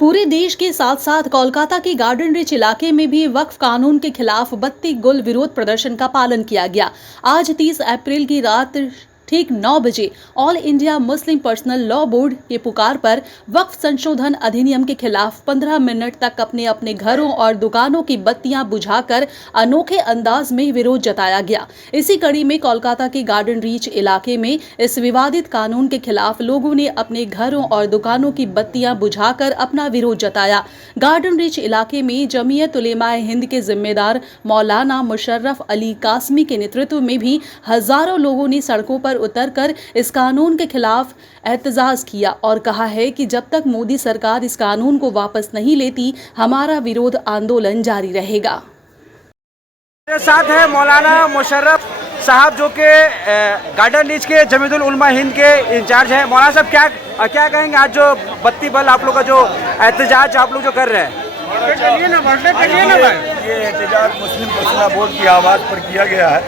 पूरे देश के साथ साथ कोलकाता के गार्डन रिच इलाके में भी वक्फ कानून के खिलाफ बत्ती गुल विरोध प्रदर्शन का पालन किया गया। आज 30 अप्रैल की रात ठीक 9 बजे all India Muslim personal law board के पुकार पर वक्फ संशोधन अधिनियम के खिलाफ 15 मिनट तक अपने अपने घरों और दुकानों की बत्तियां बुझाकर अनोखे अंदाज में विरोध जताया गया। इसी कड़ी में कोलकाता के गार्डन रीच इलाके में इस विवादित कानून के खिलाफ लोगों ने अपने घरों और दुकानों की बत्तियां बुझाकर अपना विरोध जताया। गार्डन रीच इलाके में जमीयत उलेमाए हिंद के जिम्मेदार मौलाना मुशर्रफ अली कासमी के नेतृत्व में भी हजारों लोगों ने सड़कों पर उतरकर इस कानून के खिलाफ एहतजाज किया और कहा है कि जब तक मोदी सरकार इस कानून को वापस नहीं लेती, हमारा विरोध आंदोलन जारी रहेगा। मेरे साथ है मौलाना मुशर्रफ साहब जो कि गार्डन रीच के जमीयतुल उलमा हिंद के इंचार्ज हैं। मौलाना साहब क्या कहेंगे, आज जो बत्ती बल आप लोग का जो एहतजाज आप लोग जो कर रहे हैं? ये एहतजाज मुस्लिम पर्सनल बोर्ड की आवाज़ पर किया गया है।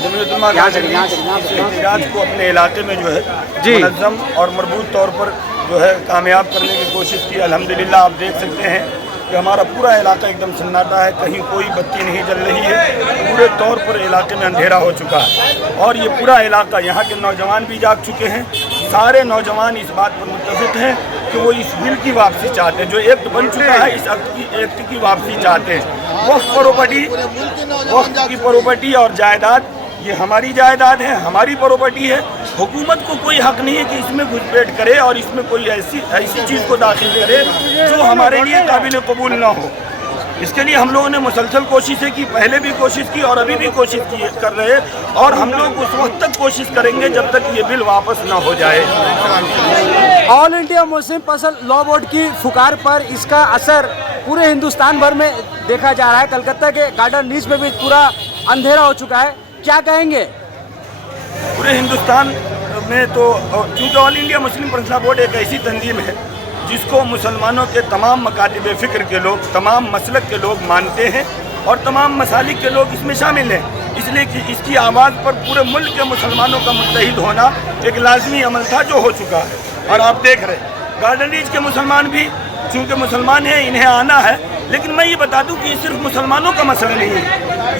जमीयतुल उलमा एहतजाज को अपने इलाके में जो है मुनज़्ज़म और मरबूत तौर पर जो है कामयाब करने की कोशिश की। अल्हम्दुलिल्लाह आप देख सकते हैं कि हमारा पूरा इलाका एकदम सन्नाटा है, कहीं कोई बत्ती नहीं जल रही है। पूरे तौर पर इलाके में अंधेरा हो चुका है और ये पूरा इलाका, यहाँ के नौजवान भी जाग चुके हैं। सारे नौजवान इस बात पर मुत्तफ़िक़ हैं कि वो इस बिल की वापसी चाहते हैं, जो एक्ट बन चुका है इस एक्ट की वापसी चाहते हैं। वक्फ की प्रॉपर्टी और जायदाद ये हमारी जायदाद है, हमारी प्रॉपर्टी है। हुकूमत को कोई हक नहीं है कि इसमें घुसपैठ करे और इसमें कोई ऐसी चीज़ को दाखिल करे जो हमारे लिए काबिल कबूल ना हो। इसके लिए हम लोगों ने मुसलसल कोशिशें की, पहले भी कोशिश की और अभी भी कोशिश कर रहे हैं और हम लोग उस वक्त तक कोशिश करेंगे जब तक ये बिल वापस ना हो जाए। All India Muslim personal law board की फुकार पर इसका असर पूरे हिंदुस्तान भर में देखा जा रहा है। कलकत्ता के गार्डन रीच में भी पूरा अंधेरा हो चुका है। क्या कहेंगे? पूरे हिंदुस्तान में तो क्योंकि all India Muslim personal board एक ऐसी तंजीम है जिसको मुसलमानों के तमाम मकातिब फ़िक्र के लोग, तमाम मसलक के लोग मानते हैं और तमाम मसालिक के लोग इसमें शामिल हैं। इसलिए कि इसकी आवाज़ पर पूरे मुल्क के मुसलमानों का मुत्तहिद होना एक लाजमी अमल था जो हो चुका है। और आप देख रहे हैं गार्डन रीच के मुसलमान भी चूँकि मुसलमान हैं, इन्हें आना है। लेकिन मैं ये बता दूं कि ये सिर्फ मुसलमानों का मसला नहीं है,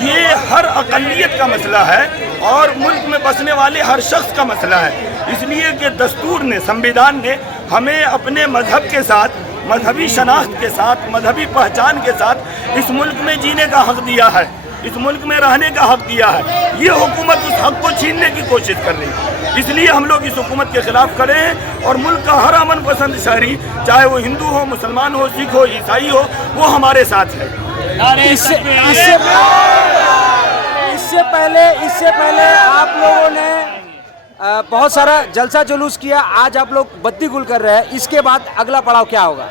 ये हर अक़लियत का मसला है और मुल्क में बसने वाले हर शख्स का मसला है। इसलिए कि दस्तूर ने, संविधान ने हमें अपने मजहब के साथ, मजहबी शनाख्त के साथ, मजहबी पहचान के साथ इस मुल्क में जीने का हक़ दिया है, इस मुल्क में रहने का हक़ दिया है। ये हुकूमत उस हक़ को छीनने की कोशिश कर रही है। इसलिए हम लोग इस हुकूमत के ख़िलाफ़ खड़े हैं और मुल्क का हर अमन पसंद शहरी, चाहे वो हिंदू हो, मुसलमान हो, सिख हो, ईसाई हो, वो हमारे साथ है। इससे पहले आप लोगों ने बहुत सारा जलसा जुलूस किया, आज आप लोग बत्ती गुल कर रहे हैं। इसके बाद अगला पड़ाव क्या होगा?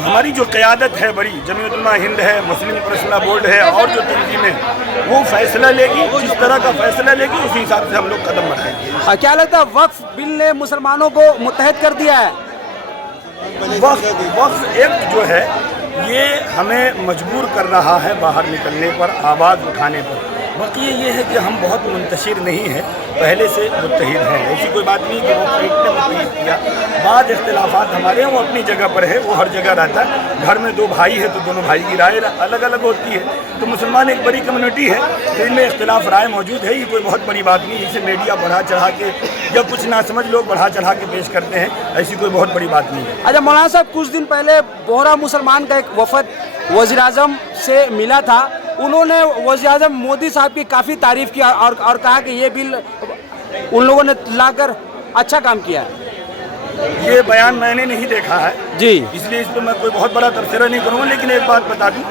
हमारी जो क़यादत है बड़ी, जमीयत उलमा हिंद है, मुस्लिम पर्सनल बोर्ड है और जो तंजीमें वो फैसला लेगी, जिस तरह का फैसला लेगी उसी हिसाब से हम लोग कदम बढ़ाएंगे। क्या लगता है वक्फ बिल ने मुसलमानों को मुत्तहद कर दिया है? वक्फ एक्ट जो है ये हमें मजबूर कर रहा है बाहर निकलने पर, आवाज़ उठाने पर। बाकी ये है कि हम बहुत मुंतशिर नहीं हैं, पहले से मुत्तहिद हैं। ऐसी कोई बात नहीं कि वो एक ने मुत्तहिद किया। बाद इख्तिलाफात हमारे हैं, वो अपनी जगह पर है, वो हर जगह रहता है। घर में दो भाई है तो दोनों भाई की राय अलग अलग होती है। तो मुसलमान एक बड़ी कम्युनिटी है तो इनमें इख्तिलाफ राय मौजूद है। ये कोई बहुत बड़ी बात नहीं, इसे मीडिया बढ़ा चढ़ा के या कुछ ना समझ लोग बढ़ा चढ़ा के पेश करते हैं, ऐसी कोई बहुत बड़ी बात नहीं है। अच्छा मौलाना साहब, कुछ दिन पहले बोहरा मुसलमान का एक वफद वज़ीर आज़म से मिला था। उन्होंने वज़ीर आज़म मोदी साहब की काफ़ी तारीफ़ की और कहा कि ये बिल उन लोगों ने लाकर अच्छा काम किया है। ये बयान मैंने नहीं देखा है जी, इसलिए इस पर मैं कोई बहुत बड़ा तबसरा नहीं करूँगा। लेकिन एक बात बता दूँ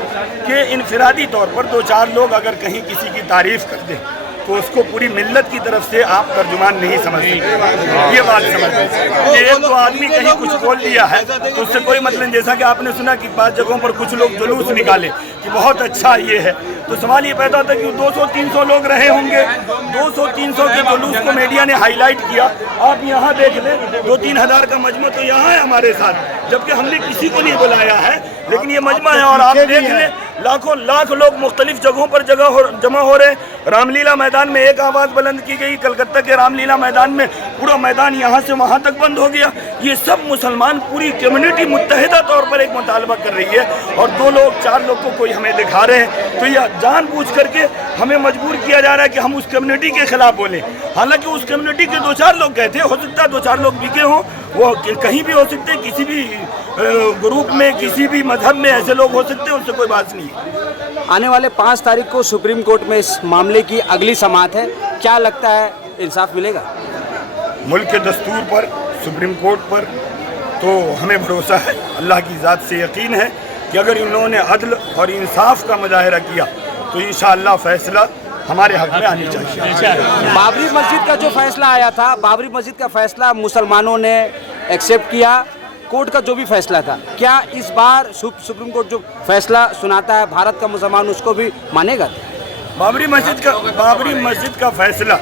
कि इनफरादी तौर पर दो चार लोग अगर कहीं किसी की तारीफ़ कर दें तो उसको पूरी मिल्लत की तरफ से आप तर्जुमान नहीं समझ सकते। ये बात समझ कि एक दो आदमी कहीं कुछ बोल दिया है तो उससे कोई मतलब, जैसा कि आपने सुना कि बाद जगहों पर कुछ लोग जुलूस निकाले कि बहुत अच्छा ये है, तो सवाल ये पैदा होता है कि 200-300 लोग रहे होंगे, 200-300 के जुलूस को मीडिया ने हाईलाइट किया। आप यहाँ देख लें 2-3 हज़ार का मजमा तो यहाँ है हमारे साथ, जबकि हमने किसी को नहीं बुलाया है, लेकिन ये मजमा है। और आप देख लें लाखों लाख लोग मुख्तलिफ जगहों पर जमा हो रहे हैं। रामलीला मैदान में एक आवाज़ बुलंद की गई, कलकत्ता के रामलीला मैदान में पूरा मैदान यहाँ से वहाँ तक बंद हो गया। ये सब मुसलमान पूरी कम्युनिटी मुत्तहिदा तौर पर एक मुतालबा कर रही है, और 2 लोग 4 लोग को कोई हमें दिखा रहे हैं, तो यह जानबूझ करके हमें मजबूर किया जा रहा है कि हम उस कम्युनिटी के खिलाफ बोलें। हालांकि उस कम्युनिटी के 2-4 लोग गए थे, हो सकता है 2-4 लोग बिके हों, वो कहीं भी हो सकते हैं, किसी भी ग्रुप में, किसी भी मजहब में ऐसे लोग हो सकते हैं, उनसे कोई बात नहीं है। आने वाले 5 तारीख को सुप्रीम कोर्ट में इस मामले की अगली समाअत है, क्या लगता है इंसाफ मिलेगा? मुल्क के दस्तूर पर, सुप्रीम कोर्ट पर तो हमें भरोसा है, अल्लाह की ज़ात से यकीन है कि अगर इन लोगों ने अदल और इंसाफ का मुजाहिरा किया तो इंशाअल्लाह फैसला हमारे हक में आनी चाहिए। बाबरी मस्जिद का जो फैसला आया था, बाबरी मस्जिद का फैसला मुसलमानों ने एक्सेप्ट किया, कोर्ट का जो भी फैसला था, क्या इस बार सुप्रीम कोर्ट जो फैसला सुनाता है भारत का मुसलमान उसको भी मानेगा? बाबरी मस्जिद का फैसला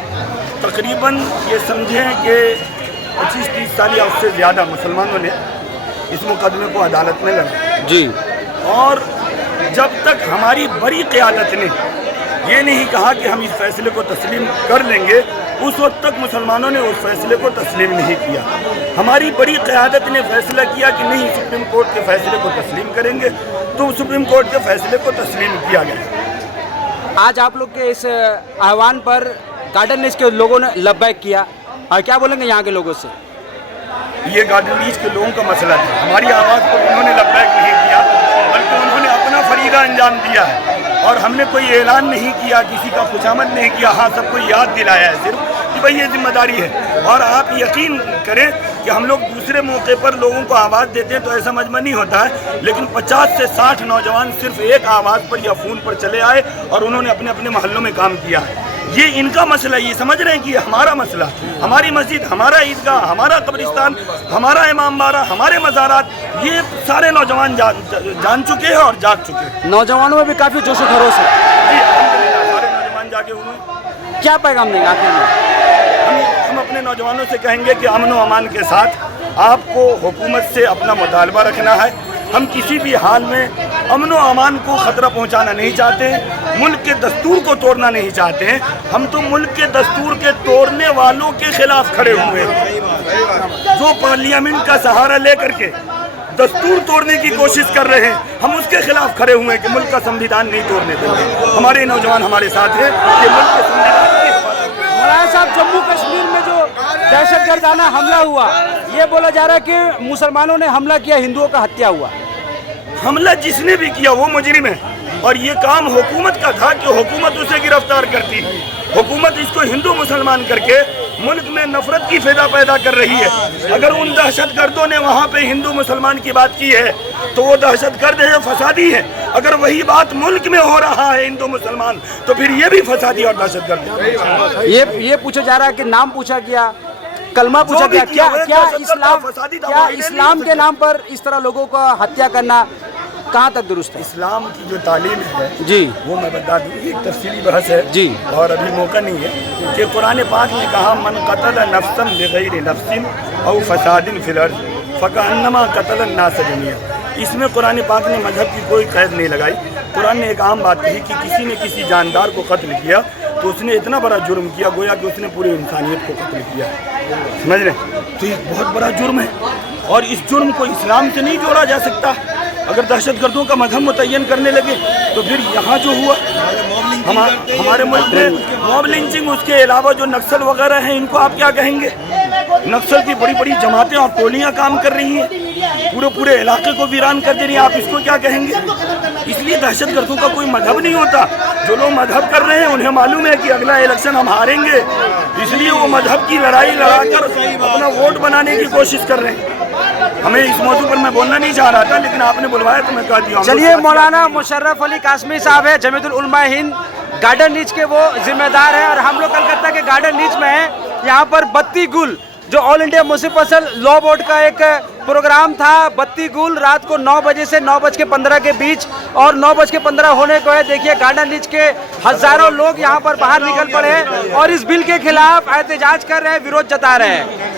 तकरीबन ये समझें कि 25-30 साल या उससे ज़्यादा मुसलमानों ने इस मुकदमे को अदालत में लड़ा जी, और जब तक हमारी बड़ी क़यादत ने ये नहीं कहा कि हम इस फैसले को तस्लीम कर लेंगे, उस वक्त तक मुसलमानों ने उस फैसले को तस्लीम नहीं किया। हमारी बड़ी क़यादत ने फैसला किया कि नहीं, सुप्रीम कोर्ट के फैसले को तस्लीम करेंगे, तो सुप्रीम कोर्ट के फैसले को तस्लीम किया गया। आज आप लोग के इस आह्वान पर गार्डन रीच के लोगों ने लब्बैक किया, और क्या बोलेंगे यहाँ के लोगों से? ये गार्डन रीच के लोगों का मसला था, हमारी आवाज़ को उन्होंने लब्बैक नहीं किया, बल्कि उन्होंने अपना फरीदा अंजाम दिया है, और हमने कोई ऐलान नहीं किया, किसी का खुशामद नहीं किया। हाँ, सबको याद दिलाया है सिर्फ कि भाई ये जिम्मेदारी है। और आप यकीन करें कि हम लोग दूसरे मौके पर लोगों को आवाज़ देते हैं तो ऐसा मजमा नहीं होता है, लेकिन 50 से 60 नौजवान सिर्फ एक आवाज़ पर या फ़ोन पर चले आए और उन्होंने अपने अपने मोहल्लों में काम किया है। ये इनका मसला, ये समझ रहे हैं कि हमारा मसला, हमारी मस्जिद, हमारा ईदगाह, हमारा कब्रिस्तान, हमारा इमाम बाड़ा, हमारे मज़ारात, ये सारे नौजवान जान चुके हैं और जाग चुके हैं। नौजवानों में भी काफ़ी जोश खरोश है जी, अल्हम्दुलिल्लाह सारे नौजवान जागे हुए हैं। क्या पैगाम देंगे आखिर में? हम अपने नौजवानों से कहेंगे कि अमन व अमान के साथ आपको हुकूमत से अपना मुतालबा रखना है। हम किसी भी हाल में अमन व अमान को ख़तरा पहुंचाना नहीं चाहते, मुल्क के दस्तूर को तोड़ना नहीं चाहते हैं। हम तो मुल्क के दस्तूर के तोड़ने वालों के खिलाफ खड़े हुए हैं, जो पार्लियामेंट का सहारा लेकर के दस्तूर तोड़ने की कोशिश कर रहे हैं। हम उसके खिलाफ खड़े हुए हैं कि मुल्क का संविधान नहीं तोड़ने देंगे। हमारे नौजवान हमारे साथ हैं कि मुल्क के संविधान की हिफाजत करें। मौलाना साहब, जम्मू कश्मीर में जो दहशतगर्दाना हमला हुआ, ये बोला जा रहा है कि मुसलमानों ने हमला किया, हिंदुओं का हत्या हुआ। हमला जिसने भी किया वो मुजरिम है, और ये काम हुकूमत का था कि हुकूमत उसे गिरफ्तार करती। हुकूमत इसको हिंदू मुसलमान करके मुल्क में नफरत की फिजा पैदा कर रही है। अगर उन दहशतगर्दों ने वहाँ पे हिंदू मुसलमान की बात की है तो वो दहशतगर्द है, फसादी है। अगर वही बात मुल्क में हो रहा है हिंदू मुसलमान, तो फिर ये भी फसादी और दहशतगर्द है। ये पूछा जा रहा है कि नाम पूछा गया, कलमा पूछा गया, क्या इस्लाम के नाम पर इस तरह लोगों का हत्या करना कहाँ तक दुरुस्त है? इस्लाम की जो तालीम है जी, वो मैं बता दूँ, एक तफसीली बहस है जी, और अभी मौका नहीं है कि कुरान पाक ने कहा मन कतल नफ्सन बिगैर नफ्सिन औ फसादिन फिल अर्ज़ फकअन्नमा कतल अन्नास जमीअ। इसमें कुरान पाक ने मजहब की कोई कैद नहीं लगाई। कुरान ने एक आम बात कही कि किसी ने किसी जानदार को कत्ल किया तो उसने इतना बड़ा जुर्म किया गोया कि उसने पूरी इंसानियत को कत्ल किया। समझ रहे? तो ये बहुत बड़ा जुर्म है, और इस जुर्म को इस्लाम से नहीं जोड़ा जा सकता। अगर दहशतगर्दों का मजहब मुतय्यन करने लगे तो फिर यहाँ जो हुआ हमारे मुल्क में मॉब लिंचिंग, उसके अलावा जो नक्सल वगैरह हैं, इनको आप क्या कहेंगे? नक्सल की बड़ी बड़ी जमातें और टोलियाँ काम कर रही हैं, पूरे इलाके को वीरान कर दे रही हैं, आप इसको क्या कहेंगे? इसलिए दहशतगर्दों का कोई मजहब नहीं होता। जो लोग मजहब कर रहे हैं उन्हें मालूम है कि अगला इलेक्शन हम हारेंगे, इसलिए वो मजहब की लड़ाई लड़ाकर अपना वोट बनाने की कोशिश कर रहे हैं। हमें इस मौजू पर मैं बोलना नहीं चाह रहा था, लेकिन आपने बुलवाया तो मैं कह दिया। चलिए, मौलाना मुशर्रफ अली कासमी साहब है, जमीयतुल उलमा हिंद गार्डन रीच के वो जिम्मेदार है, और हम लोग कलकत्ता के गार्डन रीच में हैं। यहाँ पर बत्ती गुल, जो all India Muslim personal law board का एक प्रोग्राम था, बत्ती गुल रात को 9 बजे से 9:15 के बीच, और 9:15 होने को है। देखिए, गार्डन रीच के हजारों लोग यहाँ पर बाहर निकल पड़े हैं और इस बिल के खिलाफ एहतजाज कर रहे हैं, विरोध जता रहे हैं।